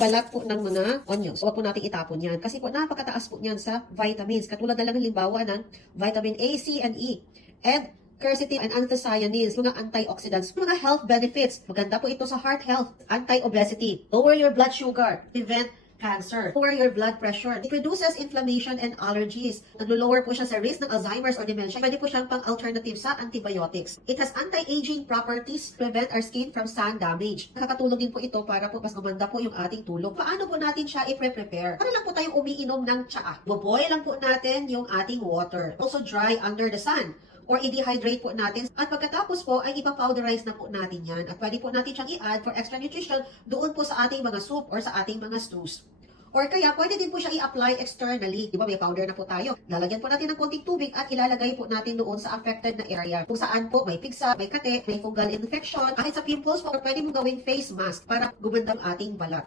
balat po ng mga onions. Huwag po natin itapon yan. Kasi po napakataas po niyan sa vitamins. Katulad na lang ng limbawa ng vitamin A, C, and E. And quercetin and anthocyanins, mga antioxidants, mga health benefits. Maganda po ito sa heart health, anti-obesity, lower your blood sugar, prevent cancer, lower your blood pressure. It reduces inflammation and allergies. Naglo-lower po siya sa risk ng Alzheimer's or dementia. Pwede po siyang pang-alternative sa antibiotics. It has anti-aging properties, prevent our skin from sun damage. Nakakatulong din po ito para po mas gumanda po yung ating tulog. Paano po natin siya i-prepare? Para lang po tayong umiinom ng tsaa. Boboil lang po natin yung ating water. Also dry under the sun or i-dehydrate po natin. At pagkatapos po, ay ipapowderize na po natin yan. At pwede po natin siyang i-add for extra nutrition doon po sa ating mga soup or sa ating mga stews. Or kaya, pwede din po siya i-apply externally. Di ba, may powder na po tayo. Lalagyan po natin ng konting tubig at ilalagay po natin doon sa affected na area. Kung saan po may pigsa, may kate, may fungal infection, kahit sa pimples po, pwede mo gawing face mask para gumanda ang ating balat.